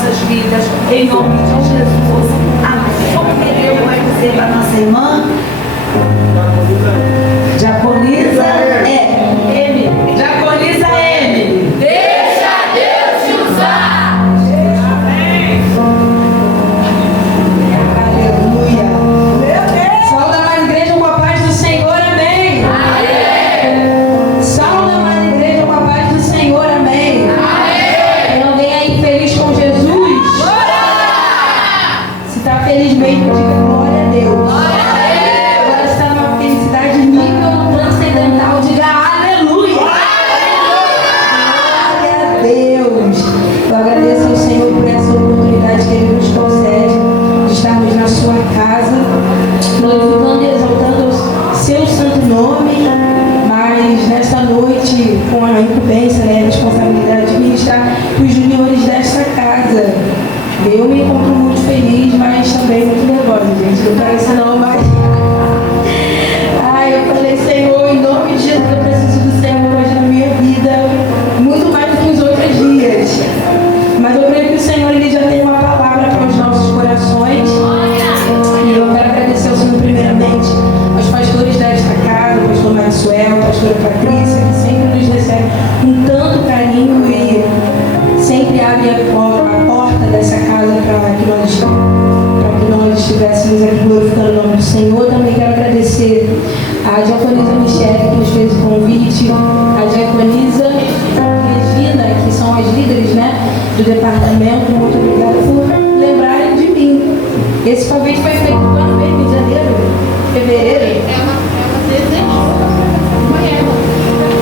nossas vidas, em nome de Jesus. Amém. Como que eu vou dizer para nossa irmã? Diaconisa Emily. Diaconisa Emily. Deixa Deus te usar. Amém. Aleluia. Saúde a mais igreja com a paz do Senhor. Amém. Amém. Saúde a mais igreja com a paz do Senhor. Amém. Amém. Tem alguém aí feliz com Jesus? Se está feliz mesmo, diga glória a Deus. Agora se está numa felicidade nível transcendental, diga aleluia. Glória a Deus. Eu agradeço ao Senhor por essa oportunidade que Ele nos concede de estarmos na sua casa, glorificando e exaltando o seu santo nome, mas nesta noite, com a incumbência, a responsabilidade de ministrar os juniores desta casa. Eu me encontro muito feliz, mas também muito nervosa, gente. Não parece não, mas... Ai, eu falei, Senhor, em nome de Jesus, eu preciso do Senhor hoje na minha vida, muito mais do que os outros dias. Mas eu creio que o Senhor, Ele já tem uma palavra para os nossos corações. E eu quero agradecer ao Senhor primeiramente aos pastores desta casa, o pastor Maxwell, a pastora Patrícia, que sempre nos recebe com tanto carinho e sempre abre a porta dessa casa para que nós estivéssemos aqui glorificando o nome do Senhor. Também quero agradecer a diaconisa Michele, que nos fez o convite, a diaconisa Regina, que são as líderes, do departamento. Muito obrigada por lembrarem de mim. Esse convite foi feito quando mesmo? Em janeiro? Fevereiro?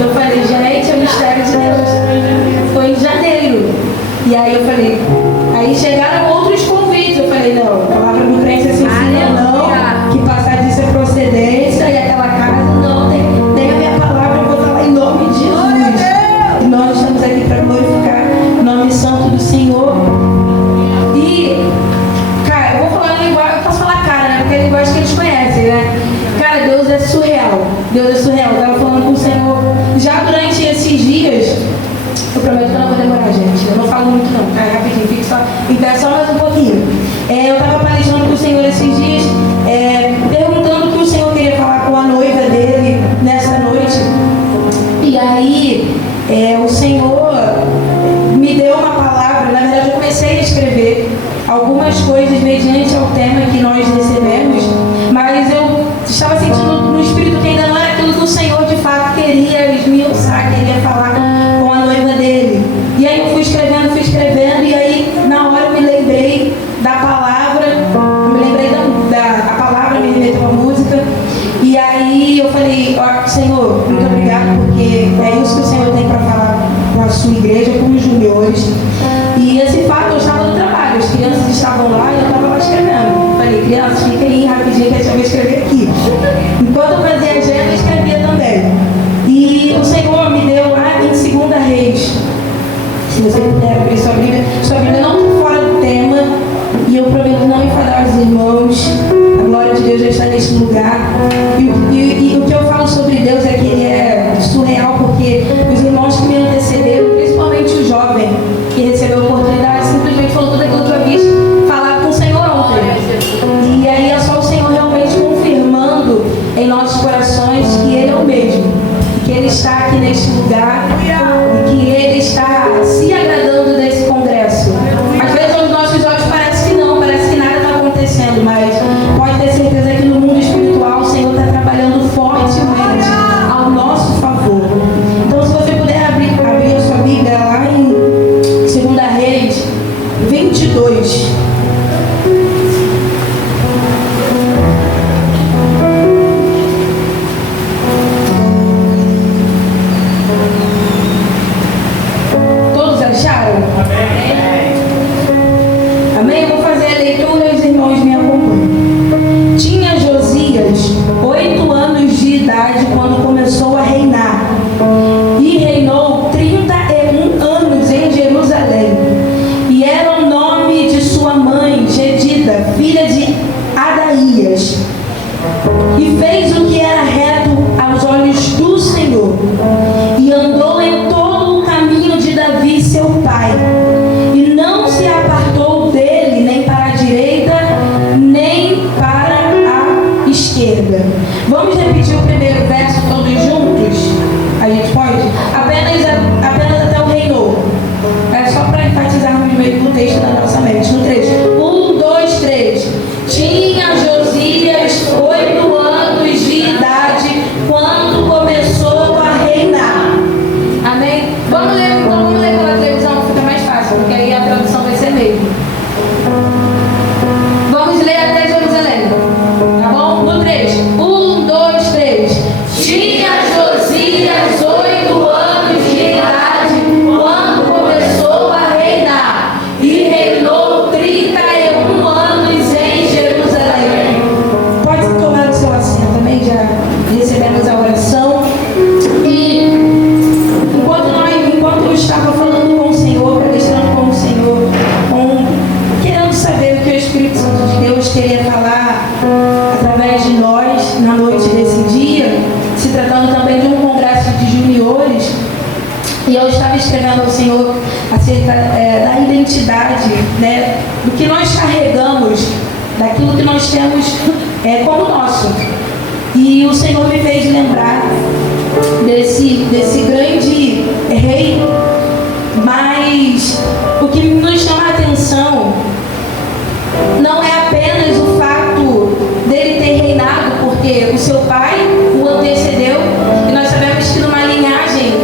Eu falei, gente, é o mistério de Deus. Foi em janeiro. E aí eu falei, aí chegaram outros convites. Eu falei, não, a palavra não cresce assim, não, que passar disso é procedência, e aquela casa, não, tem a minha palavra, eu vou falar em nome de Jesus. E nós estamos aqui para glorificar o nome santo do Senhor. E, cara, eu vou falar a linguagem, eu posso falar cara, porque é a linguagem que eles conhecem, Cara, Deus é surreal. Deus é surreal. Eu estava falando com o Senhor já durante esses dias. Eu prometo que eu não vou demorar, gente. Eu não falo muito não, tá? Rapidinho, fique só em pé só mais um pouquinho. Eu estava palestrando com o Senhor esses dias, perguntando o que o Senhor queria falar com a noiva dele nessa noite. E aí, o Senhor me deu uma palavra. Na verdade, eu comecei a escrever algumas coisas mediante ao tema que nós recebemos, mas eu estava sentindo no Espírito que ainda não era aquilo que o Senhor de fato queria esmiuçar, queria falar com a noiva dele. E aí eu fui escrevendo, e aí na hora eu me lembrei da palavra, a palavra me remeteu à música, e aí eu falei, Senhor, muito obrigado, porque é isso que o Senhor tem para falar com a sua igreja, com os juniores. E esse fato, eu estava no trabalho, as crianças estavam lá e eu estava lá escrevendo. Falei, crianças, fiquem aí rapidinho que a gente vai escrever aqui. Enquanto eu fazia a agenda, eu escrevia também. E o Senhor me deu lá em 2 Reis. Se você puder abrir sua Bíblia não está fora do tema. E eu prometo não enfadar os irmãos. A glória de Deus já está neste lugar. E o que eu falo sobre Deus é que Ele é surreal, porque os irmãos que me antecederam, principalmente o jovem que recebeu a oportunidade, simplesmente falou tudo aquilo que eu havia falado com o Senhor ontem. E aí é só o Senhor realmente confirmando em nossos corações que Ele é o mesmo, que Ele está aqui neste lugar e que Ele está se agradando desse congresso. Às vezes aos nossos olhos parece que não, parece que nada está acontecendo, mas pode ter certeza que no mundo espiritual o Senhor está trabalhando fortemente ao nosso favor. Então, se você puder abrir a sua Bíblia lá em 2 Reis 22. Todos acharam? Amém. Amém? Eu vou fazer a leitura e os irmãos me acompanham. Tinha Josias 8 anos de idade quando começou a reinar, e reinou 31 anos em Jerusalém. E era o nome de sua mãe escrevendo ao Senhor acerca da identidade, né, do que nós carregamos, daquilo que nós temos como nosso. E o Senhor me fez lembrar desse grande rei, mas o que nos chama a atenção não é apenas o fato dele ter reinado, porque o seu pai o antecedeu, e nós sabemos que numa linhagem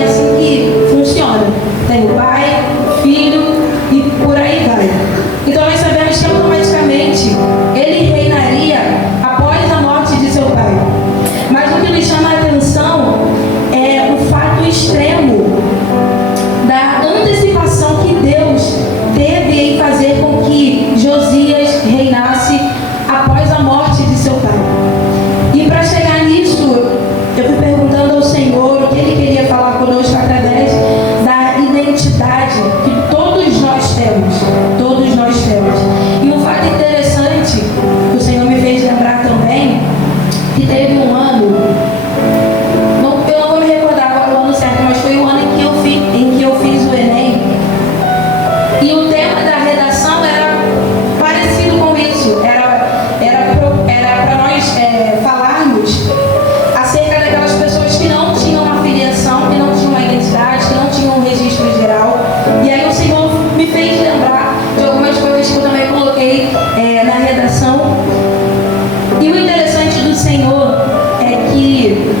é assim que funciona. Tem o pai, o filho e por aí vai. Então nós sabemos que automaticamente ele reinaria após a morte de seu pai. Mas o que nos chama a atenção é o fato extremo da antecipação que Deus teve em fazer com que Josias reinasse após a morte de seu pai. E para chegar nisso, eu fui perguntando ao Senhor o que Ele queria falar conosco através da identidade que todos nós temos. Todos nós temos. E um fato interessante que o Senhor me fez lembrar também, que teve um ano, eu não vou me recordar agora o ano certo, mas foi o ano em que eu fiz o Enem. E o tema da redação era parecido com isso. Era para nós falarmos acerca daquelas pessoas que não tinham uma filiação, que não tinham uma identidade, que não tinham um registro geral. E aí o Senhor me fez lembrar de algumas coisas que eu também coloquei na redação. E o interessante do Senhor é que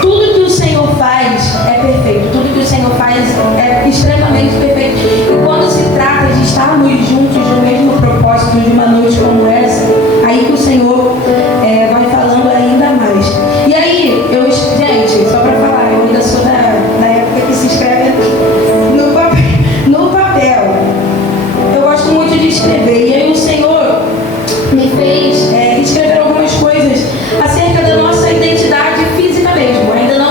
tudo que o Senhor faz é perfeito, tudo que o Senhor faz é extremamente perfeito. E quando se trata de estarmos juntos no mesmo propósito de uma noite como essa, aí que o Senhor vai falando ainda mais. E aí, gente, só para falar, eu ainda sou da época que se escreve no papel. Eu gosto muito de escrever. E aí o Senhor me fez escrever algumas coisas acerca da nossa identidade física mesmo. Ainda não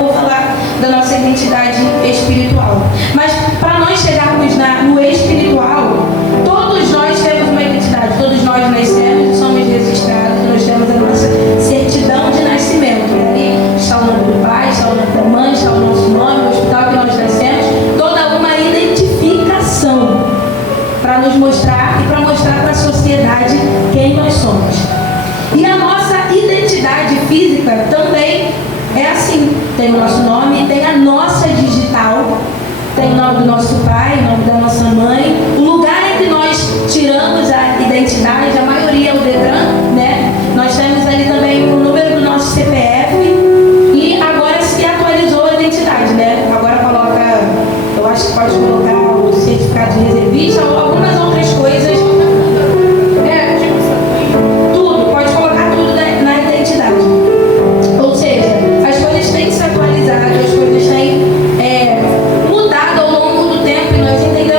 vou falar da nossa identidade espiritual. Mas para nós chegarmos no espiritual, todos nós temos uma identidade. Todos nós nascemos e somos registrados. Nós temos a nossa certidão de nascimento. E ali está o nome do pai, está o nome da mãe, está o nosso nome, o hospital que nós nascemos. Toda uma identificação para nos mostrar e para mostrar para a sociedade quem nós somos. E a nossa identidade física também é assim. Tem o nosso nome, tem a nossa digital, tem o nome do nosso pai, o nome da nossa mãe, o lugar em que nós tiramos a identidade, a maioria é o DETRAN, né? Nós temos ali também o número do nosso CPF e agora se atualizou a identidade, né? Agora coloca, eu acho que pode colocar o certificado de reservista ou algumas outras coisas. Tudo, pode colocar tudo na identidade. Ou seja, as coisas têm se atualizado, as coisas têm mudado ao longo do tempo e nós entendemos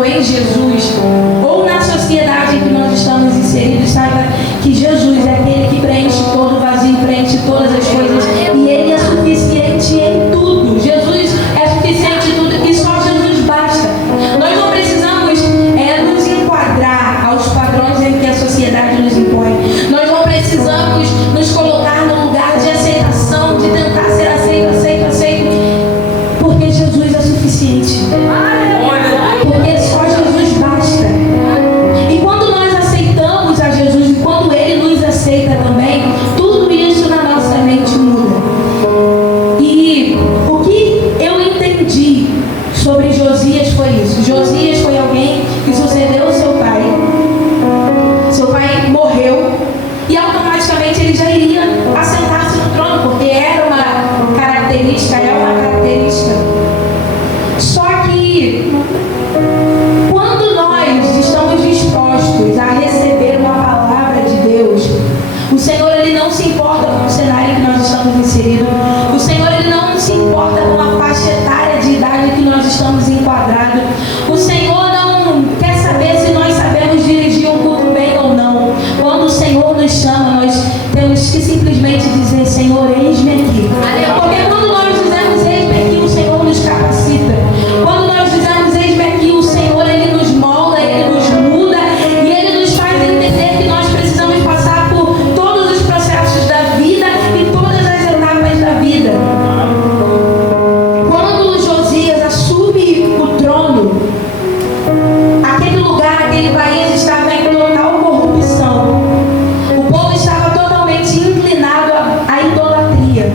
estando em Jesus, ou na sociedade em que nós estamos inseridos, saiba que Jesus é aquele que preenche todo o vazio, preenche todas as coisas, e Ele é suficiente em tudo. Jesus é suficiente em tudo, e só Jesus basta. Nós não precisamos nos enquadrar aos padrões em que a sociedade nos impõe. Nós não precisamos nos colocar no lugar de aceitação, de tentar ser aceito, porque Jesus é suficiente. Porque só Jesus basta. E quando nós aceitamos a Jesus, e quando Ele nos aceita também, tudo isso na nossa mente muda. E o que eu entendi sobre Josias foi isso. Josias foi alguém que sucedeu o seu pai. Seu pai morreu e automaticamente ele já iria assentar-se no trono, porque era uma característica, Só que quando nós estamos dispostos a receber uma palavra de Deus, o Senhor ele não se importa com o cenário que nós estamos inseridos. O Senhor ele não se importa com a faixa etária de idade que nós estamos enquadrados. O Senhor não quer saber se nós sabemos dirigir um culto bem ou não. Quando o Senhor nos chama, nós temos que simplesmente dizer: Senhor, eis-me aqui. Porque quando nós dizemos eis-me aqui, o Senhor nos capacita. Quando nós dizemos eis-me aqui, o Senhor ele nos molda, ele nos muda e ele nos faz entender que nós precisamos passar por todos os processos da vida e todas as etapas da vida. Quando Josias assume o trono, aquele lugar, aquele país estava em total corrupção. O povo estava totalmente inclinado à idolatria.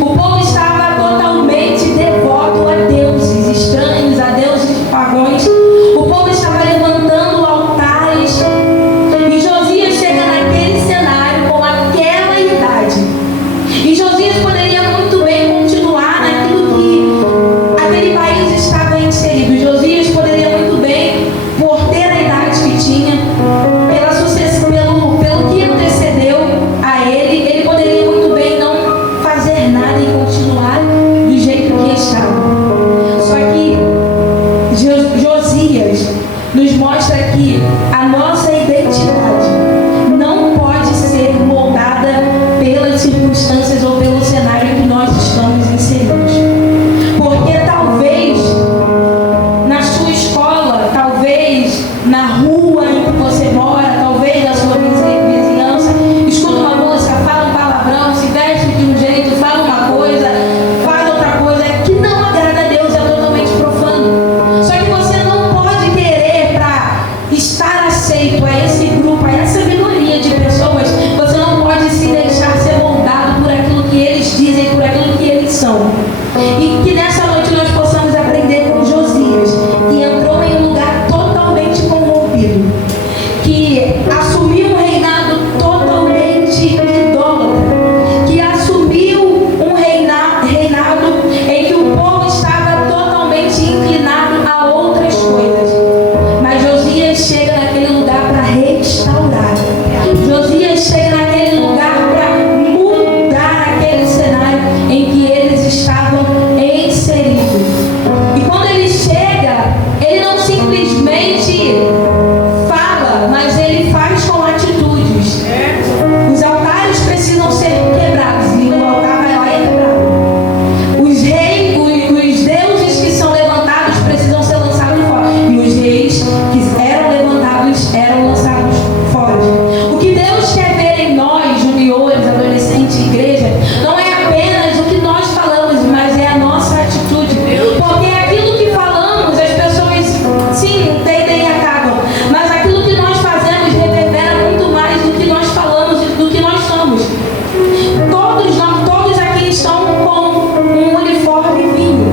O povo estava totalmente devoto a deuses estranhos, a deuses pagãos. O povo estava levantando altares. E Josias chega naquele cenário com aquela idade. E Josias poderia muito bem continuar naquilo que aquele país estava inserido. Josias poderia muito bem, por ter a idade que tinha, pela sucessão, pelo que antecedeu a ele poderia muito bem não fazer nada e continuar do jeito que estava. Só que Josias nos mostra que a nossa identidade não pode ser moldada pelas circunstâncias ou pelo cenário que nós estamos inseridos. Porque talvez na sua escola, talvez na rua em que você mora, talvez na sua vizinhança, escuta uma música, fala um palavrão, se veste de um jeito, fala uma coisa, faz outra coisa, que não agrada a Deus, é totalmente profano. Só que você não pode querer, para estar aceito a esse grupo, a essa minoria de pessoas, você não pode se deixar ser moldado por aquilo que eles dizem, por aquilo que eles são. E que nessa noite nós possamos aprender com Josias, que entrou em um lugar totalmente corrompido, que assumiu um reinado totalmente idólatra, que assumiu um reinado em que o povo estava totalmente inclinado a outras coisas. Mas Josias chega naquele lugar para restaurar. Josias chega naquele lugar para mudar aquele cenário em que eles estavam inseridos. E quando ele chega, ele não simplesmente fala, mas ele faz com atitudes. Os altares precisam ser quebrados e o altar vai lá e é quebrado. Os deuses que são levantados precisam ser lançados fora. E os reis que eram levantados eram lançados fora. O que Deus quer ver em nós, juniores, adolescentes, igreja, não é apenas o que nós falamos, mas é a nossa atitude. Porque aquilo que falamos, as pessoas sim entendem e acabam. Mas aquilo que nós fazemos reverbera muito mais do que nós falamos e do que nós somos. Todos aqui estão com um uniforme vinho.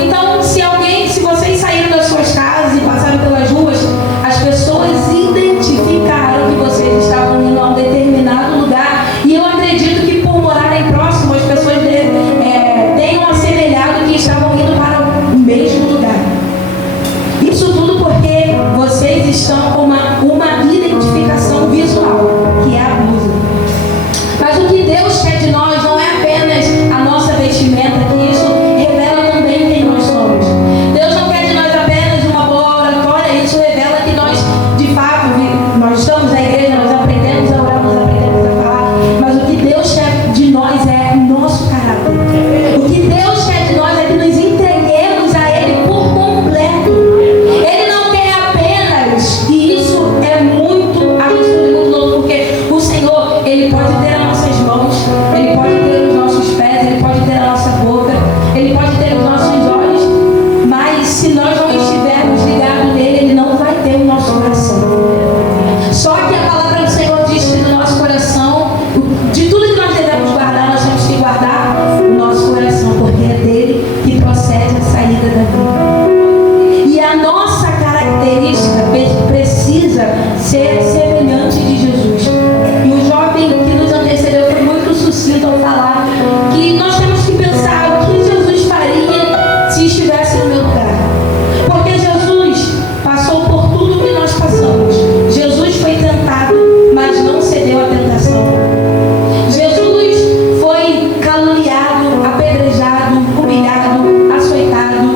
Então, se vocês saíram das suas casas e passaram pelas ruas, as pessoas identificaram que vocês estavam indo a um determinado lugar. E eu acredito que por morarem próximo, as pessoas tenham assemelhado que estavam indo para o mesmo lugar. Isso tudo porque vocês estão com uma identificação visual, que é a blusa. Mas o que Deus quer de nós não é apenas a nossa vestimenta, que isso revela também quem nós somos. Deus não quer de nós apenas uma boa oratória, se nós não estivermos ligados nele, ele não vai ter o nosso coração. Só que a palavra do Senhor diz que no nosso coração, de tudo que nós devemos guardar, nós temos que guardar o nosso coração, porque é dele que procede a saída da vida. E a nossa característica precisa ser semelhante de Jesus. E o jovem que nos antecedeu foi muito sucinto ao falar que nós temos que pensar o que Jesus faria se estivesse no meu lugar. Porque Jesus passou por tudo que nós passamos. Jesus foi tentado, mas não cedeu à tentação. Jesus foi caluniado, apedrejado, humilhado, açoitado,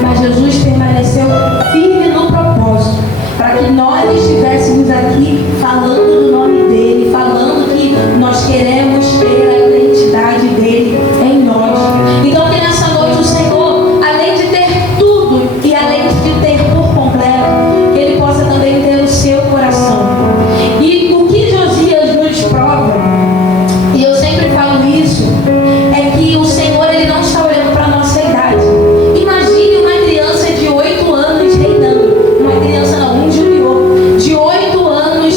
mas Jesus permaneceu firme no propósito, para que nós estivéssemos aqui falando do nome dele, falando que nós queremos ter a identidade dele em nós. Então que nessa noite o Senhor, além de ter tudo e além de ter por completo, que ele possa também ter o seu coração. E o que Josias nos prova, e eu sempre falo isso, é que o Senhor ele não está olhando para a nossa idade. Imagine uma criança de 8 anos reinando. Uma criança não, um junior de 8 anos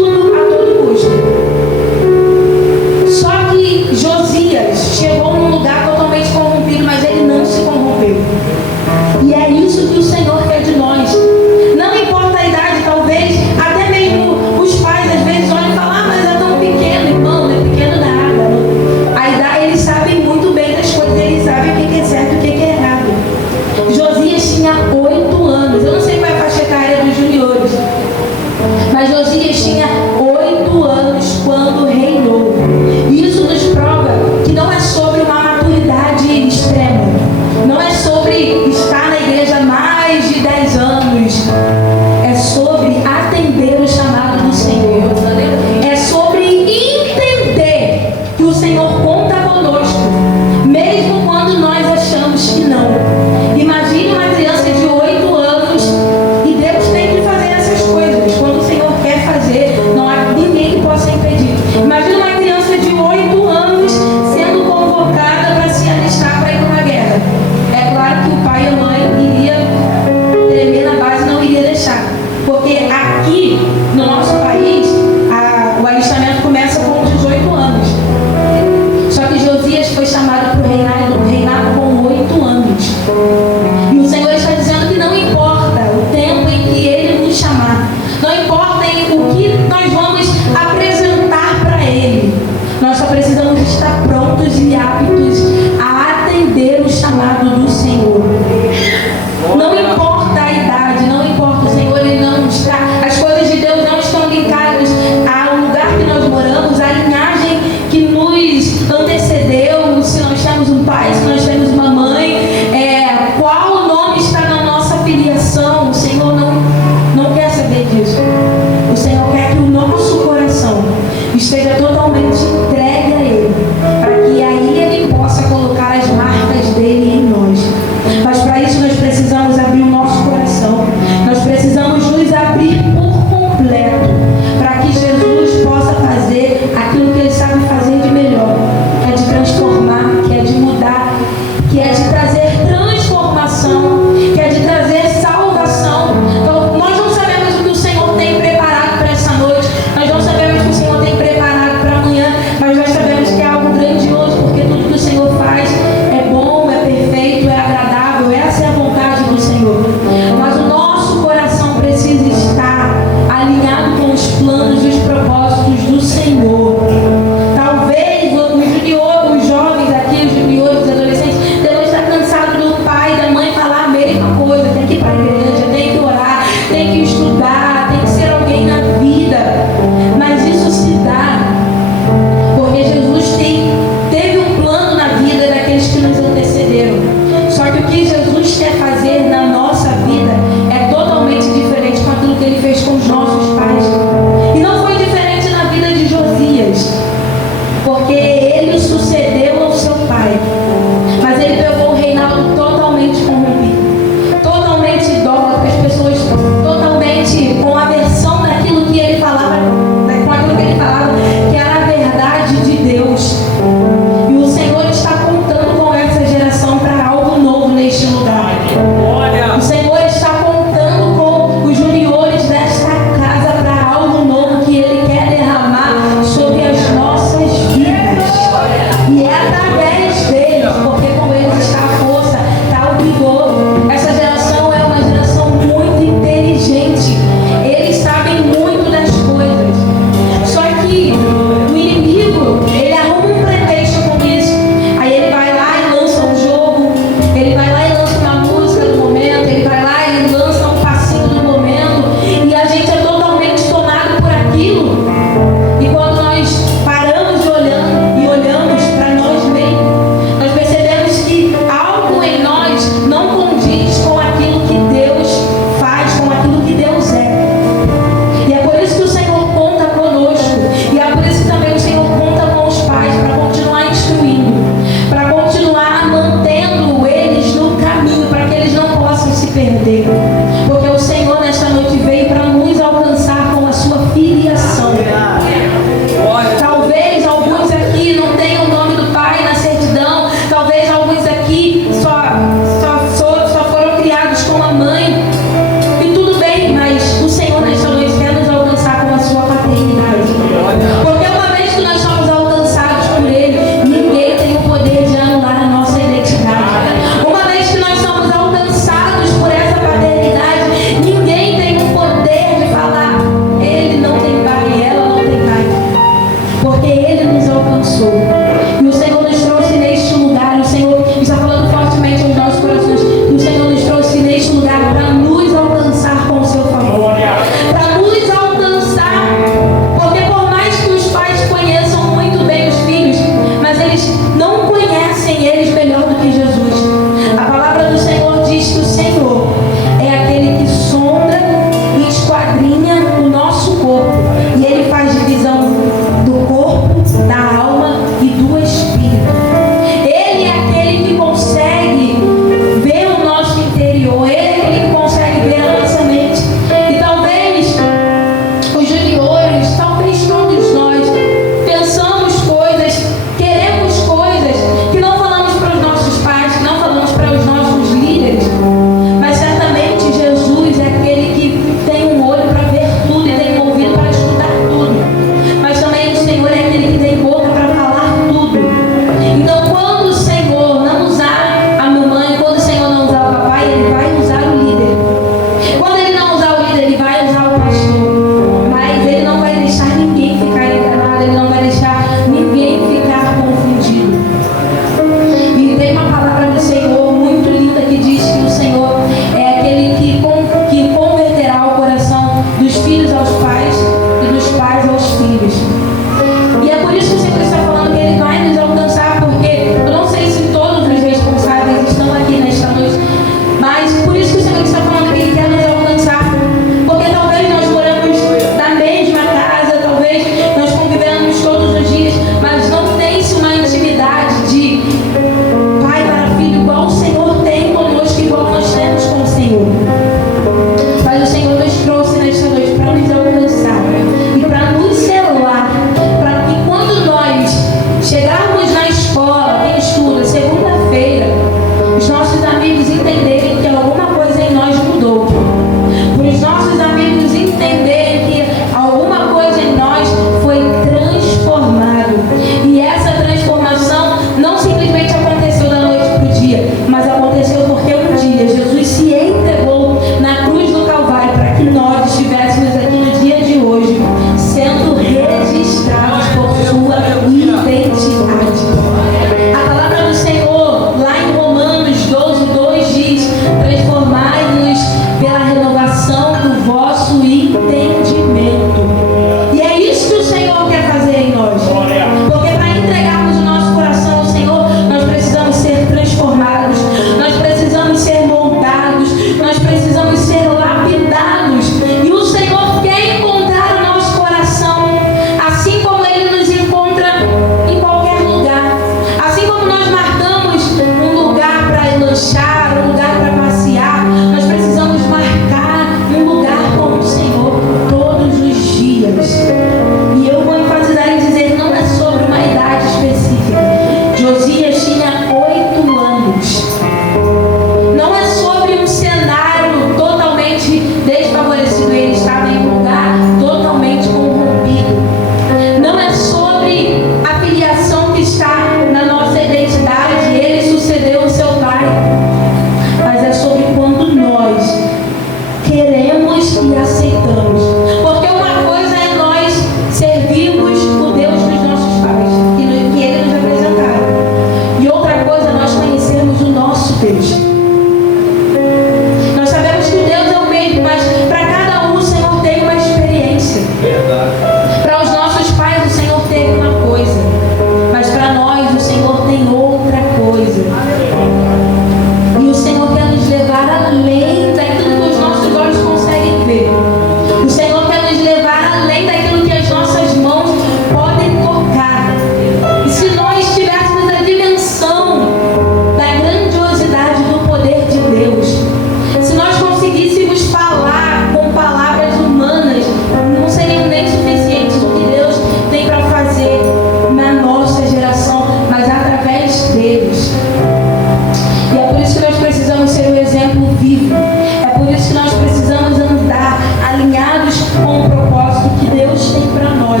isso que nós precisamos andar alinhados com o propósito que Deus tem para nós.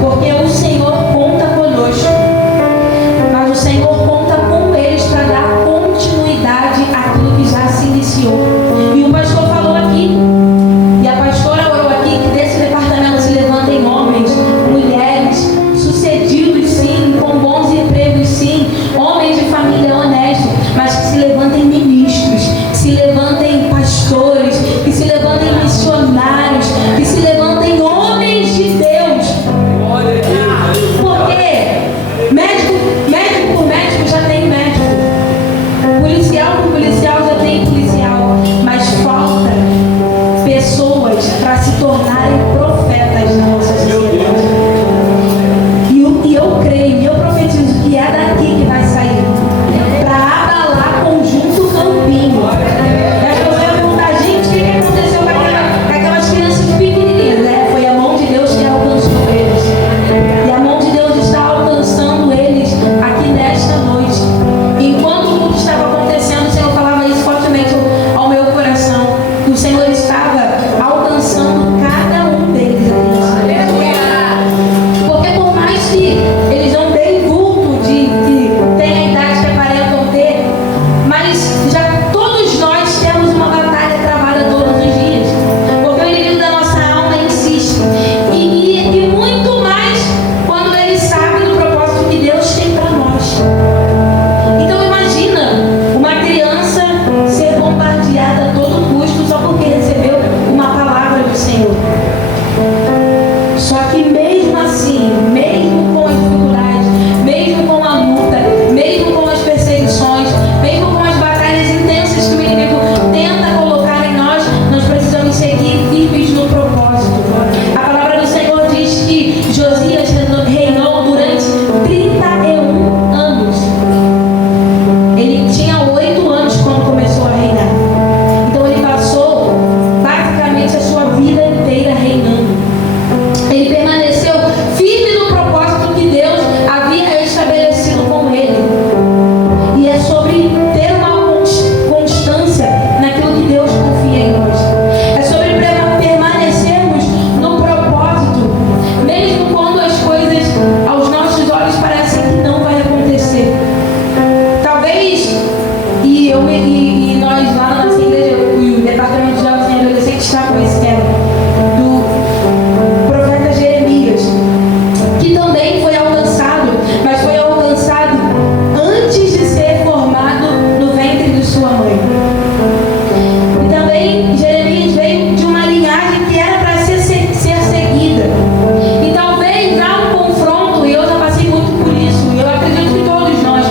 Porque o Senhor conta conosco, mas o Senhor conta com eles para dar continuidade àquilo que já se iniciou. E o pastor falou aqui, e a pastora orou aqui, que desse departamento se levantem homens, mulheres, sucedidos sim, com bons empregos sim, homens de família honestos, mas que se levantem ministros, que se levantem pastores, que se levantem missionários, que se levantem homens de Deus. Porque médico por médico já tem médico, policial por policial já tem policial, mas falta pessoas para se tornarem profetas na nossa sociedade. E eu creio, e eu profetizo que é daqui que vai sair, para abalar conjunto Campinho. E as pessoas vão perguntar, gente, o que aconteceu com aquelas crianças pequenininhas? Foi a mão de Deus que alcançou eles. E a mão de Deus está alcançando eles aqui nesta noite. Enquanto o culto estava acontecendo, o Senhor falava isso fortemente ao meu coração. O Senhor estava alcançando cada um deles aqui nesta noite. Porque por mais que eles não deem vulto de que tem a idade que aparentam ter, mas já todos nós temos uma batalha travada todos os dias. Porque o inimigo da nossa alma insiste. E muito mais quando ele sabe do propósito que Deus tem para nós. Então imagina uma criança ser bombardeada a todo custo só porque recebeu uma palavra do Senhor. Só que mesmo assim, mesmo com as dificuldades, mesmo com a luta, mesmo com as perseguições, mesmo com as batalhas intensas que o inimigo tenta colocar em nós, nós precisamos seguir firmes no propósito. A palavra do Senhor diz que Josias reinou durante 31 anos. Ele tinha 8 anos quando começou a reinar. Então ele passou basicamente a sua vida inteira reinando. Ele permaneceu firme no propósito que Deus havia estabelecido com ele. E é sobre ter uma constância naquilo que Deus confia em nós. É sobre permanecermos no propósito, mesmo quando as coisas aos nossos olhos parecem que não vai acontecer. Talvez, e nós lá na nossa igreja, o departamento de jovens e adolescentes está com esse tema do profeta Jeremias, que também foi alcançado, mas foi alcançado antes de ser formado no ventre de sua mãe. E também Jeremias veio de uma linhagem que era para ser seguida. E talvez há um confronto, e eu já passei muito por isso, e eu acredito que todos nós,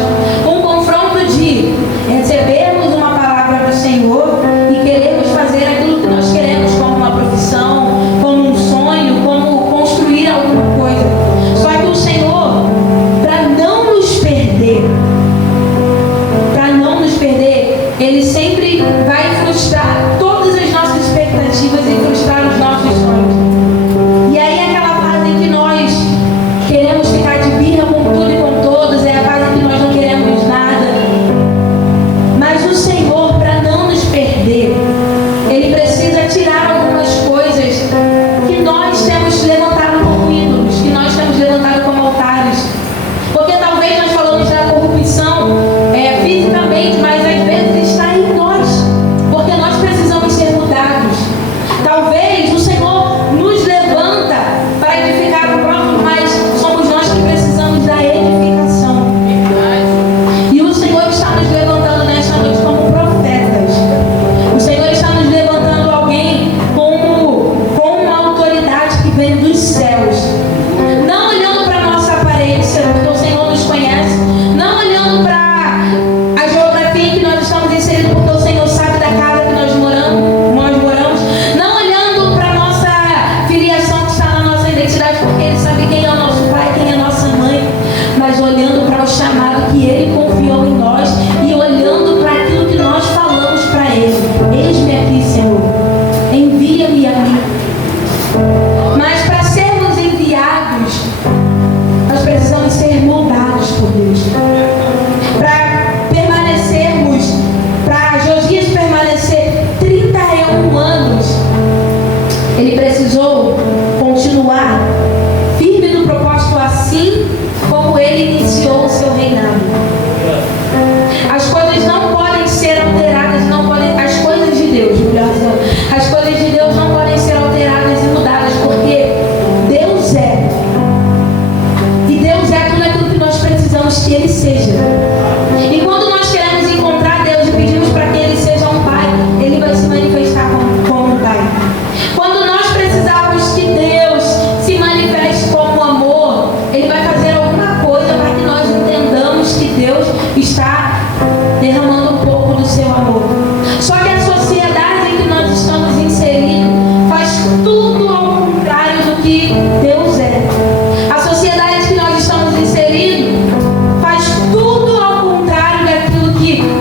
um confronto de recebermos uma palavra do Senhor e queremos fazer aquilo que nós queremos, como uma profissão, como um sonho, como construir alguma coisa. Só que o Senhor, para não nos perder, Ele sempre vai frustrar todas as nossas expectativas e frustrar os nossos sonhos. E aí aquela fase em que nós queremos ficar de birra com tudo e com todos, é a fase em que nós não queremos nada. Mas o Senhor, para não nos perder, Ele precisa tirar algumas coisas que nós temos levantado como ídolos, que nós temos levantado como altares. Porque talvez nós falamos da corrupção fisicamente, mas às vezes está em nós.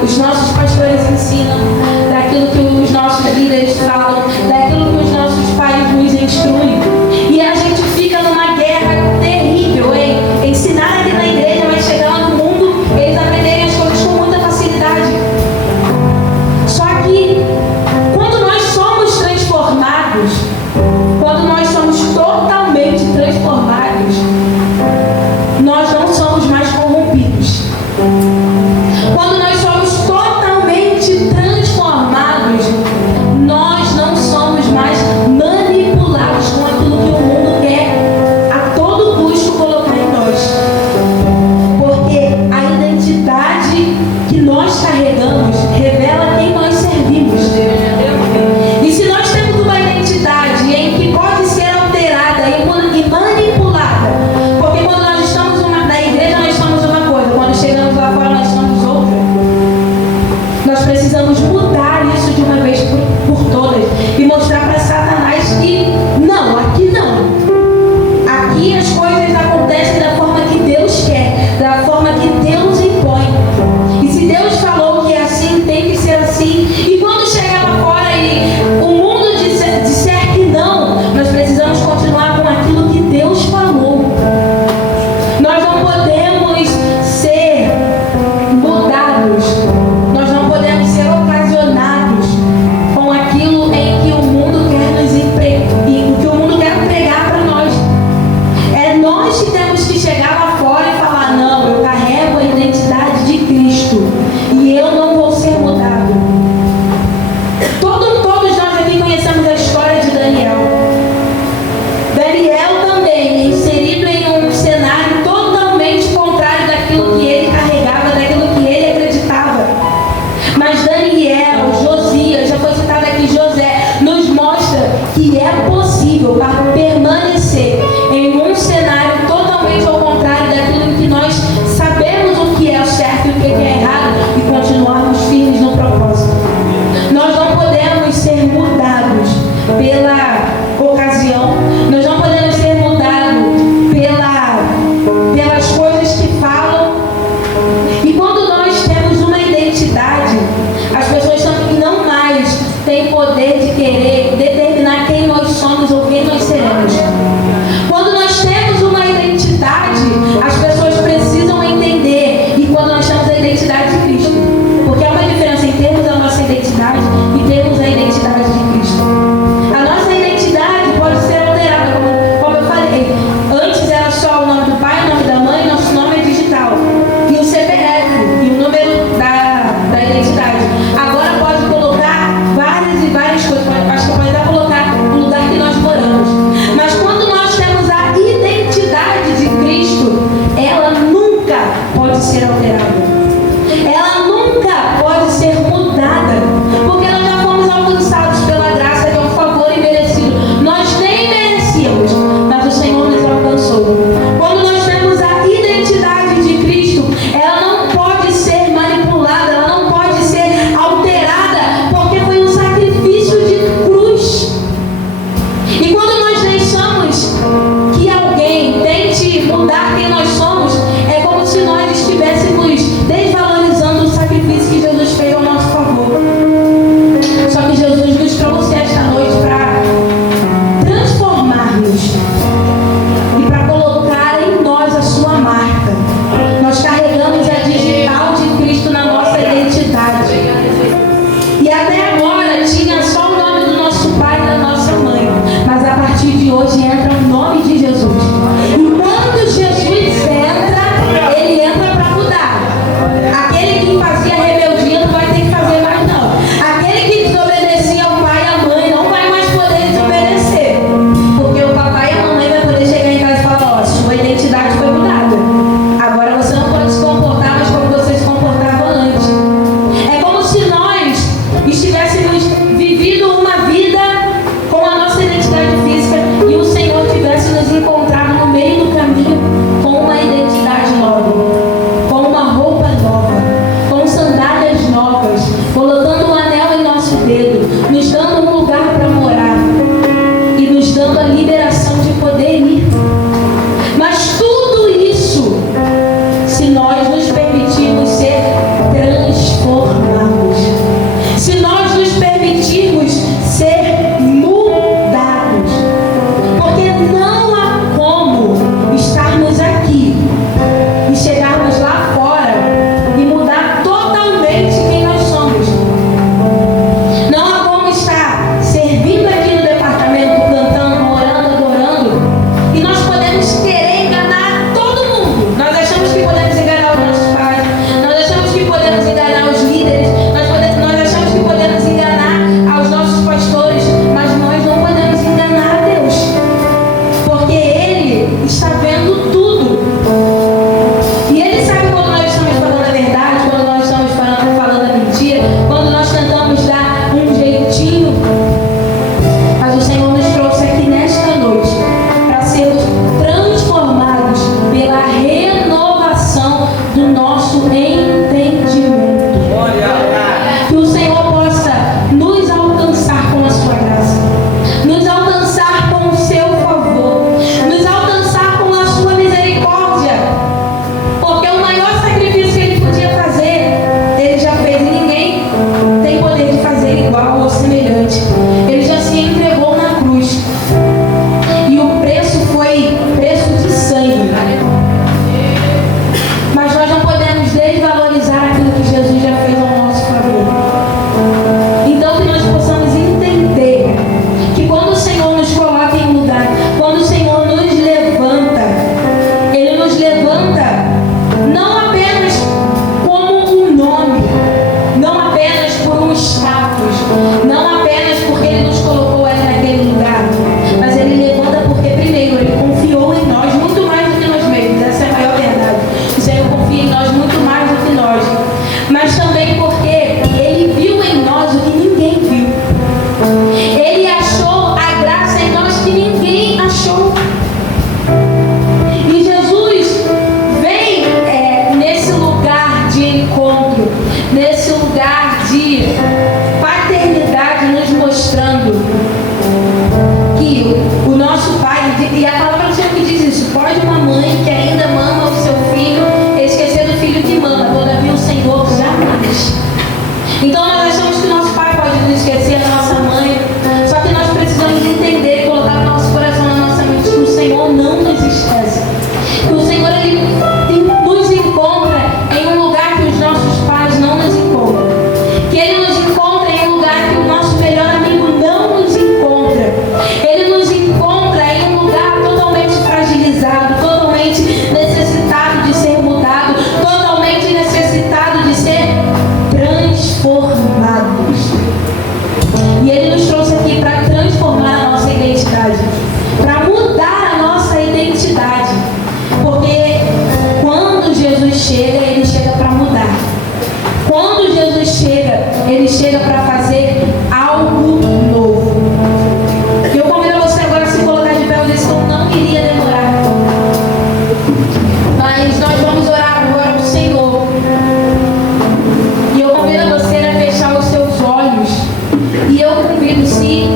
os nossos pastores ensinam, daquilo que os nossos líderes falam, daquilo que os nossos pais nos instruem. E a gente fica numa guerra terrível em ensinar aqui na igreja, mas chegar lá no mundo, eles aprenderem as coisas com muita facilidade. Só que quando nós somos transformados, quando nós somos totalmente transformados, nós não somos mais corrompidos. Quando nós somos totalmente transformados, nós não somos mais manipulados com aquilo que o mundo quer a todo custo colocar em nós. Porque a identidade que nós carregamos revela quem nós servimos. E se nós temos uma identidade em que pode ser alterada e manipulada, porque quando nós estamos na igreja nós somos uma coisa, quando chegamos lá fora nós somos outra. Nós precisamos mudar isso de uma vez por todas e mostrar para Satanás que não, aqui não. Aqui as coisas acontecem da forma que Deus quer, da forma que Deus impõe. E se Deus falou que é assim, tem que ser assim. E quando chegar lá fora e o mundo disser que não, nós precisamos continuar com aquilo que Deus falou. Nós não podemos ser mudados. Nós não podemos ser ocasionados com aquilo em que o mundo quer nos também porque Ele viu em nós o que ninguém viu. Ele achou a graça em nós que ninguém achou. E Jesus vem nesse lugar de encontro, nesse lugar de paternidade, nos mostrando que o nosso Pai, e a palavra do Senhor que diz isso, pode uma mãe que ainda mama o seu filho esquecer do filho que mama, todavia o Senhor jamais. Então nós achamos que o nosso Pai pode nos esquecer, a nossa mãe, só que nós precisamos entender e colocar no nosso coração, na nossa mente, que o Senhor não nos esquece, que o Senhor Ele nos encontra em um lugar que os nossos pais não nos encontram, que Ele nos encontra em um lugar que o nosso melhor amigo não nos encontra. Ele nos encontra em um lugar totalmente fragilizado, totalmente necessitado de ser mudado, totalmente necessitado de ser transformados. E Ele nos trouxe aqui para transformar a nossa identidade, para mudar a nossa identidade. Porque quando Jesus chega, Ele chega para mudar. Quando Jesus chega, Ele chega para fazer algo novo. E eu convido você agora a se colocar de pé, eu disse que eu não iria demorar. Mas nós vamos orar agora para o Senhor. E eu convido você a fechar os seus olhos. E eu convido, se